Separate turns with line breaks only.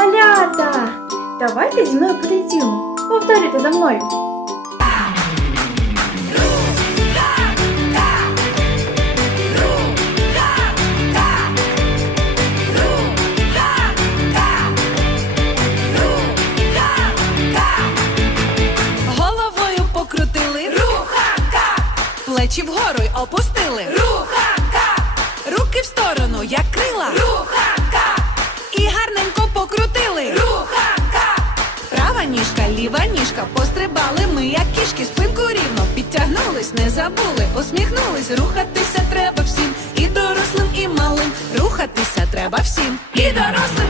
Малята! Давайте зі мною потанцюємо. Повторюйте за мною.
Головою покрутили. Рухака. Плечі вгору й опустили. Рухака. Руки в сторону, як крила. Рухака. Ніжка, ліва ніжка. Пострибали ми, як кішки, спинку рівно. Підтягнулись, не забули, посміхнулись. Рухатися треба всім. І дорослим, і малим. Рухатися треба всім. І дорослим,